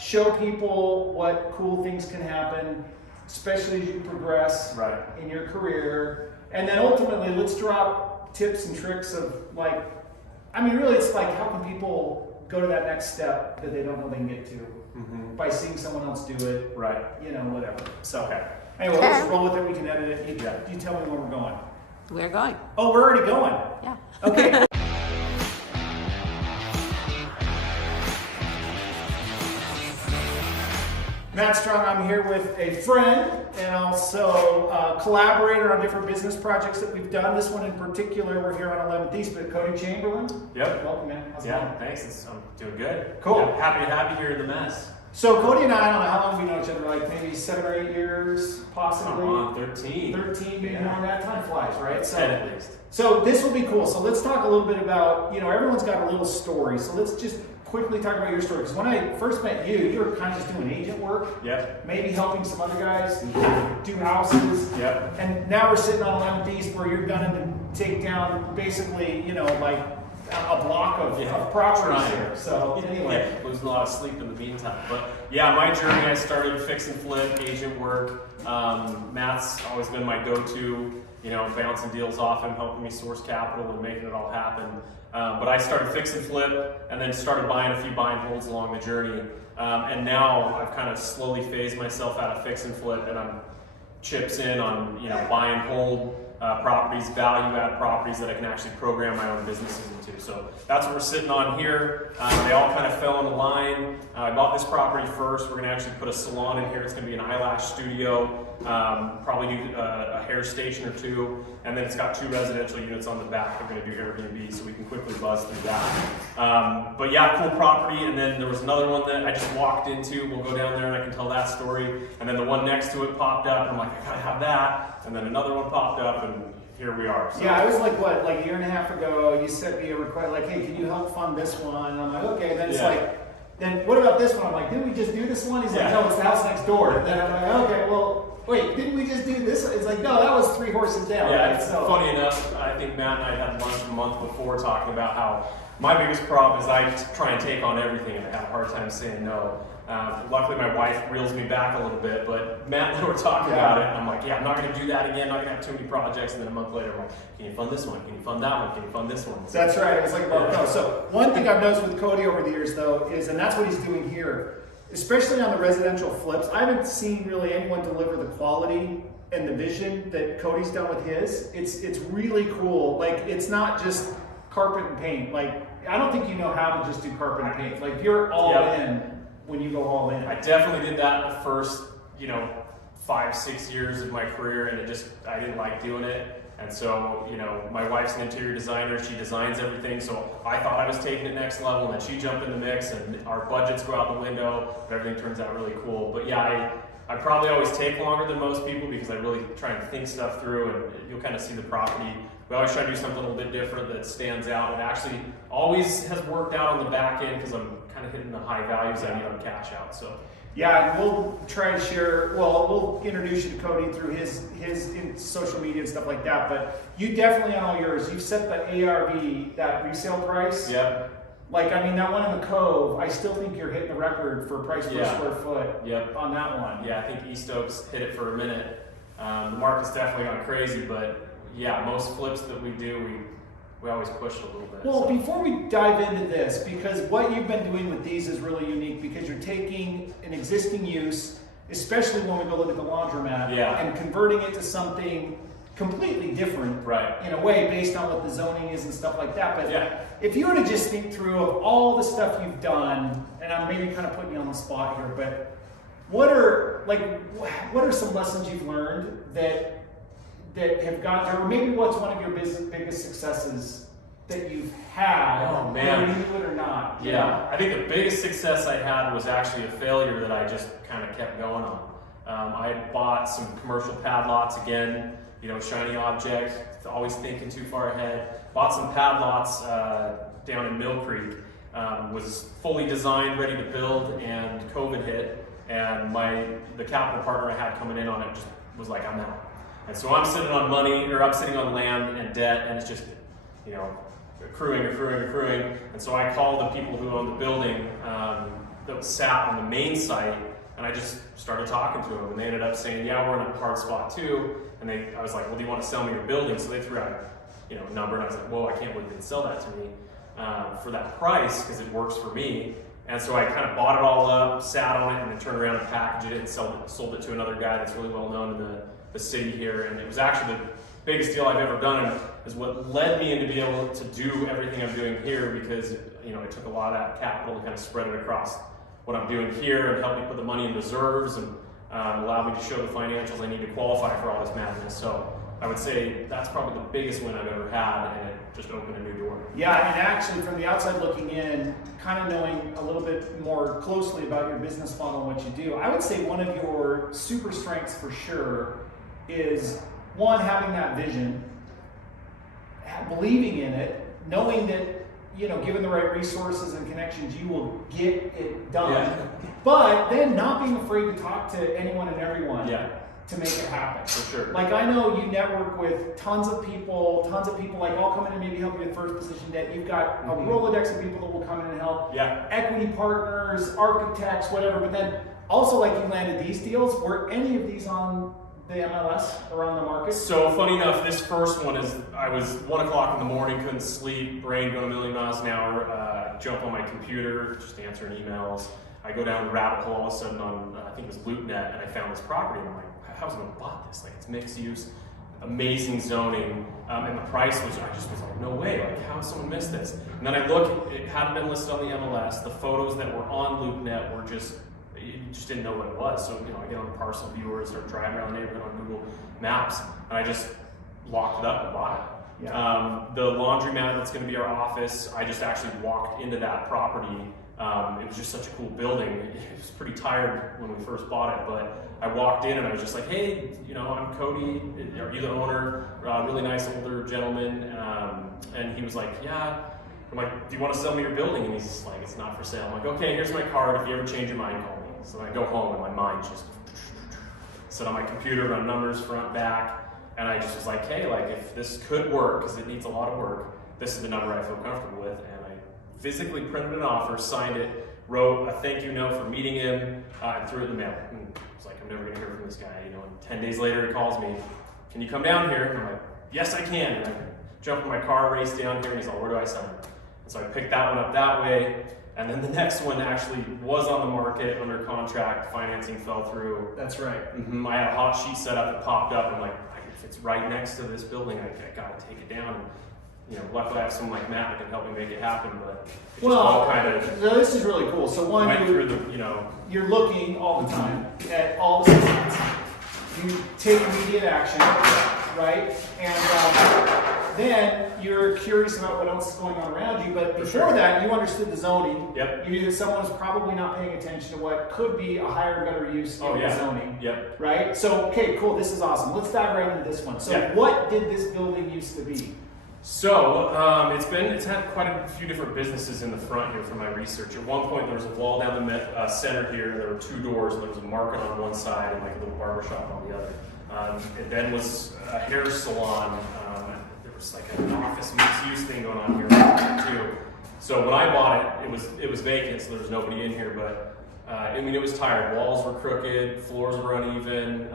show people what cool things can happen, especially as you progress in your career. And then ultimately, let's drop tips and tricks of like, I mean, really, it's like, how can people go to that next step that they don't know they can get to by seeing someone else do it, you know, whatever. So, anyway, let's roll with it. We can edit it. You tell me where we're going. We're going. Oh, we're already going? Yeah. Okay. Matt Strong, I'm here with a friend and also a collaborator on different business projects that we've done. This one in particular, we're here on 11th East, but Cody Chamberlain. Yep. Welcome, man. How's it going? Thanks. I'm doing good. Cool. Yeah, happy to have you here in the mess. So Cody and I don't know how long we know each other, like maybe 7 or 8 years, possibly. 13. 13, maybe more than that. Time flies, right? 10 at least. So this will be cool. So let's talk a little bit about, you know, everyone's got a little story. So let's just quickly talk about your story. Because when I first met you, you were kind of just doing agent work. Yep. Maybe helping some other guys do houses. Yep. And now we're sitting on 11th East where you're going to take down basically, you know, like a block of properties here. So anyway. Losing a lot of sleep in the meantime. But yeah, my journey, I started fix and flip, agent work. Matt's always been my go-to, you know, bouncing deals off him, helping me source capital and making it all happen. But I started fix and flip and then started buying a few buy and holds along the journey. And now I've kind of slowly phased myself out of fix and flip and I'm chips in on, you know, buy and hold properties, value add properties that I can actually program my own businesses into. So that's what we're sitting on here. They all kind of fell into line. I bought this property first. We're going to actually put a salon in here. It's going to be an eyelash studio, probably do a hair station or two, and then it's got 2 residential units on the back. We're going to do Airbnb so we can quickly buzz through that. But yeah, cool property. And then there was another one that I just walked into. We'll go down there and I can tell that story. And then the one next to it popped up and I'm like, I gotta have that. And then another one popped up and here we are. So. Yeah, it was like what, like a year and a half ago, you sent me a request like, hey, can you help fund this one? And I'm like, okay. Then it's like, then what about this one? I'm like, didn't we just do this one? He's like, no, it's the house next door. And then I'm like, okay, well, wait, didn't we just do this? It's like, no, that was 3 horses down. Yeah, right? So, funny enough, I think Matt and I had lunch a month before talking about how my biggest problem is I try and take on everything and I have a hard time saying no. Luckily, my wife reels me back a little bit, but Matt and I were talking about it, and I'm like, yeah, I'm not going to do that again, not going to have too many projects, and then a month later, I'm like, can you fund this one? Can you fund that one? Can you fund this one? That's right, it was like, no. So one thing I've noticed with Cody over the years, though, is, and that's what he's doing here, especially on the residential flips, I haven't seen really anyone deliver the quality and the vision that Cody's done with his. It's really cool. Like, it's not just carpet and paint. Like, I don't think you know how to just do carpet and paint. Like, you're all in when you go all in. I definitely did that in the first, you know, 5-6 years of my career, and I didn't like doing it. And so, you know, my wife's an interior designer, she designs everything, so I thought I was taking it next level, and then she jumped in the mix, and our budgets go out the window, but everything turns out really cool. But yeah, I probably always take longer than most people because I really try and think stuff through, and you'll kind of see the property. We always try to do something a little bit different that stands out. It actually always has worked out on the back end because I'm kind of hitting the high values I need on cash out. So yeah, and we'll try to share, well, we'll introduce you to Cody through his in social media and stuff like that, but you definitely on all yours, you've set the ARV, that resale price. Yep. Like, I mean, that one in the Cove, I still think you're hitting the record for price per square foot on that one. Yeah, I think East Oaks hit it for a minute. The market's definitely gone crazy, but yeah, most flips that we do, we always push it a little bit. Well, before we dive into this, because what you've been doing with these is really unique because you're taking an existing use, especially when we go look at the laundromat, and converting it to something completely different in a way based on what the zoning is and stuff like that. But if you were to just think through of all the stuff you've done, and I'm maybe kind of putting you on the spot here, but what are some lessons you've learned that have got there, or maybe what's one of your biggest successes that you've had, whether you knew it or not? Yeah, I think the biggest success I had was actually a failure that I just kind of kept going on. I had bought some commercial padlocks again, you know, shiny object, always thinking too far ahead. Bought some padlocks down in Mill Creek, was fully designed, ready to build, and COVID hit, and the capital partner I had coming in on it just was like, I'm out. And so I'm sitting on money, or I'm sitting on land and debt, and it's just, you know, accruing. And so I called the people who own the building, that was sat on the main site, and I just started talking to them, and they ended up saying, yeah, we're in a hard spot too. And I was like, well, do you want to sell me your building? So they threw out a number, and I was like, whoa, I can't believe they'd sell that to me for that price, because it works for me. And so I kind of bought it all up, sat on it, and then turned around and packaged it and sold it to another guy that's really well known in the city here. And it was actually the biggest deal I've ever done, and is what led me into being able to do everything I'm doing here, because it took a lot of that capital to kind of spread it across what I'm doing here and help me put the money in reserves and allow me to show the financials I need to qualify for all this madness. So I would say that's probably the biggest win I've ever had, and it just opened a new door. Yeah, and actually from the outside looking in, kind of knowing a little bit more closely about your business model and what you do, I would say one of your super strengths for sure is, one, having that vision, believing in it, knowing that, given the right resources and connections, you will get it done. Yeah. But then not being afraid to talk to anyone and everyone to make it happen. For sure. Like, I know you network with tons of people, like, I'll come in and maybe help you with first position debt. You've got a Rolodex of people that will come in and help. Yeah. Equity partners, architects, whatever. But then also, like, you landed these deals. Were any of these on the MLS around the market? So funny enough, this first one is, I was 1 o'clock in the morning, couldn't sleep, brain going a million miles an hour, jump on my computer, just answering emails. I go down the rabbit hole all of a sudden on, I think it was LoopNet, and I found this property, and I'm like, how's someone bought this? Like, it's mixed use, amazing zoning, and the price was, I just was like, no way, like, how has someone missed this? And then I look, it hadn't been listed on the MLS, the photos that were on LoopNet were just, you just didn't know what it was. So, I get on the parcel viewer and start driving around the neighborhood on Google Maps, and I just locked it up and bought it. Yeah. The laundromat that's going to be our office, I just actually walked into that property. It was just such a cool building. It was pretty tired when we first bought it, but I walked in and I was just like, hey, I'm Cody, are you the owner? Really nice older gentleman. And he was like, yeah. I'm like, do you want to sell me your building? And he's like, it's not for sale. I'm like, okay, here's my card. If you ever change your mind, call me. So I go home and my mind just sit on my computer, run numbers front, back. And I just was like, hey, like, if this could work, because it needs a lot of work, this is the number I feel comfortable with. And I physically printed an offer, signed it, wrote a thank you note for meeting him, and threw it in the mail. And it's like, I'm never going to hear from this guy. And 10 days later, he calls me, can you come down here? And I'm like, yes, I can. And I jump in my car, race down here, and he's like, where do I sign? And so I picked that one up that way. And then the next one actually was on the market under contract, financing fell through. That's right. I had a hot sheet set up, it popped up. I'm like, if it's right next to this building, I got to take it down. And, luckily I have someone like Matt that can help me make it happen. But it just all kind of. So this is really cool. So one, you're looking all the time at all the systems. You take immediate action, right? And then you're curious about what else is going on around you. But before that, you understood the zoning. Yep. You knew that someone was probably not paying attention to what could be a higher, better use of the zoning. Yep. Right? So, okay, cool. This is awesome. Let's dive right into this one. So, what did this building used to be? So it's had quite a few different businesses in the front here from my research. At one point, there was a wall down the center here. There were 2 doors, and there was a market on one side and like a little barber shop on the other. It then was a hair salon. There was like an office mixed-use thing going on here too. So when I bought it, it was vacant, so there was nobody in here. But it was tired. Walls were crooked, floors were uneven.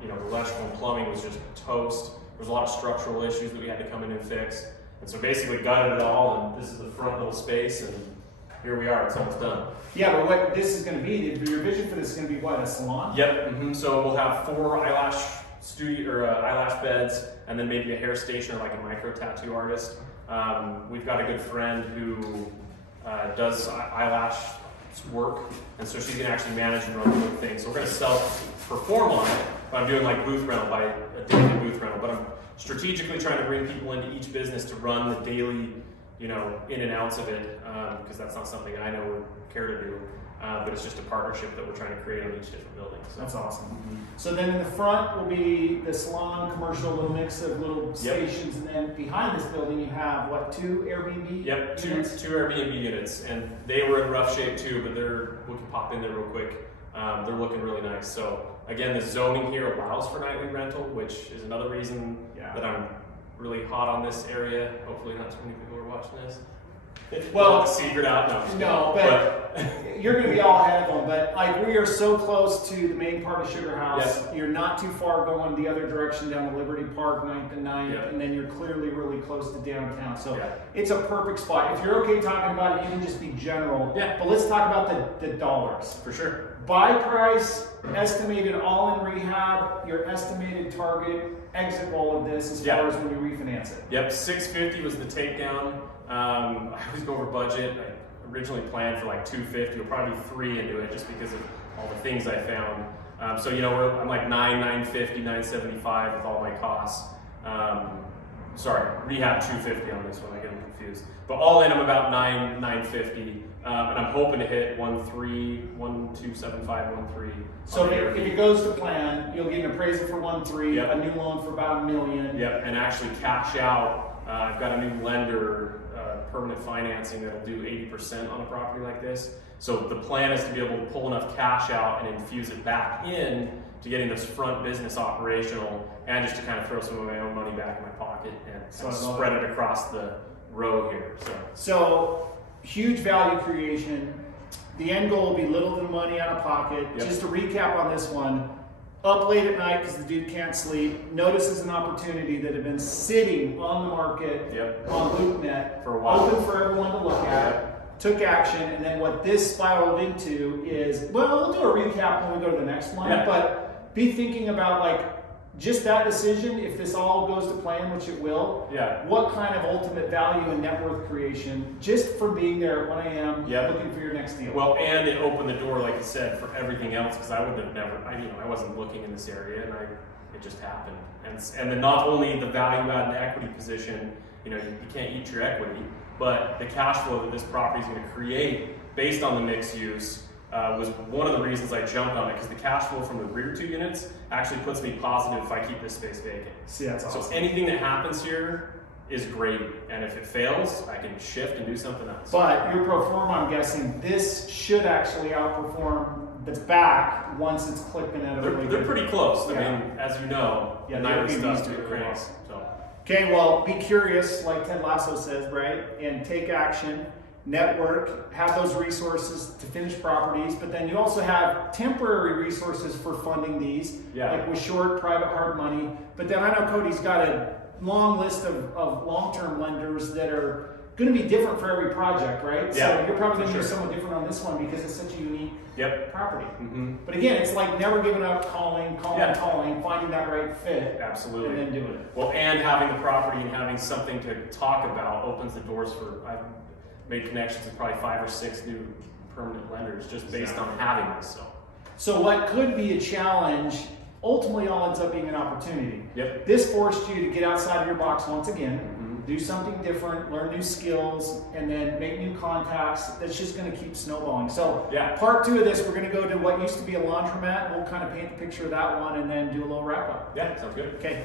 The electrical and plumbing was just toast. There was a lot of structural issues that we had to come in and fix. And so basically gutted it all, and this is the front little space, and here we are, it's almost done. Yeah, but what this is going to be, your vision for this is going to be what, a salon? Yep, So we'll have 4 eyelash beds, and then maybe a hair station or like a micro tattoo artist. We've got a good friend who does eyelash work, and so she's going to actually manage and run the whole thing. So we're going to self-perform on it, but I'm doing like booth rental, by a daily booth rental, but I'm strategically trying to bring people into each business to run the daily, in and outs of it, because that's not something I know or care to do, but it's just a partnership that we're trying to create on each different building. So. That's awesome. So then in the front will be the salon, commercial, little mix of little stations, and then behind this building you have, what, 2 Airbnb units? 2 Airbnb units, and they were in rough shape too, but we can pop in there real quick. They're looking really nice. So again, the zoning here allows for nightly rental, which is another reason that I'm really hot on this area. Hopefully not too many people are watching this. Well, the secret out. No, but you're going to be all ahead of them. But like we are so close to the main part of Sugar House. Yep. You're not too far going the other direction down to Liberty Park, 9th and 9th, yep. And then you're clearly really close to downtown. So it's a perfect spot. If you're okay talking about it, you can just be general. Yeah. But let's talk about the dollars. For sure. Buy price, estimated all in rehab, your estimated target exit goal of this as far as when you refinance it. Yep, 650 was the takedown. I always go over budget. I originally planned for like 250. We'll probably be 3 into it just because of all the things I found. So I'm like 950, 975 with all my costs. Sorry, rehab 250 on this one. I get them confused. But all in, I'm about 950. And I'm hoping to hit 1275, 13. So if it goes to plan, you'll get an appraisal for 13, yep. A new loan for about $1 million. Yep, and actually cash out. I've got a new lender, permanent financing that'll do 80% on a property like this. So the plan is to be able to pull enough cash out and infuse it back in to getting this front business operational, and just to kind of throw some of my own money back in my pocket and spread it across the row here. So huge value creation. The end goal will be little to money out of pocket. Yep. Just to recap on this one, up late at night because the dude can't sleep, notices an opportunity that had been sitting on the market on LoopNet for a while, open for everyone to look at, took action, and then what this spiraled into is, well, we'll do a recap when we go to the next one, but be thinking about like just that decision, if this all goes to plan, which it will, what kind of ultimate value and net worth creation just for being there at 1 a.m. looking for your next deal. Well, and it opened the door, like you said, for everything else, because I would have never, I wasn't looking in this area, and it just happened. And then not only the value add and the equity position, you can't eat your equity, but the cash flow that this property is going to create based on the mixed use was one of the reasons I jumped on it, because the cash flow from the rear 2 units actually puts me positive if I keep this space vacant. See, that's awesome. So anything that happens here is great, and if it fails, I can shift and do something else. But your pro forma, I'm guessing, this should actually outperform the back once it's clicking at a They're pretty close. I mean, as you know, the neither stuff to cranes. Okay, well, be curious, like Ted Lasso says, right? And take action. Network, have those resources to finish properties, but then you also have temporary resources for funding these, like with short, private, hard money. But then I know Cody's got a long list of long-term lenders that are going to be different for every project, right? So you're probably going to do somewhat different on this one because it's such a unique property. Mm-hmm. But again, it's like never giving up, calling, finding that right fit. Absolutely. And then doing it. Well, and having the property and having something to talk about opens the doors for, I've made connections with probably 5 or 6 new permanent lenders just based on having this. So what could be a challenge ultimately all ends up being an opportunity. Yep. This forced you to get outside of your box once again, do something different, learn new skills, and then make new contacts. That's just going to keep snowballing. So part 2 of this, we're going to go to what used to be a laundromat. We'll kind of paint the picture of that one and then do a little wrap up. Yeah, sounds good. Okay.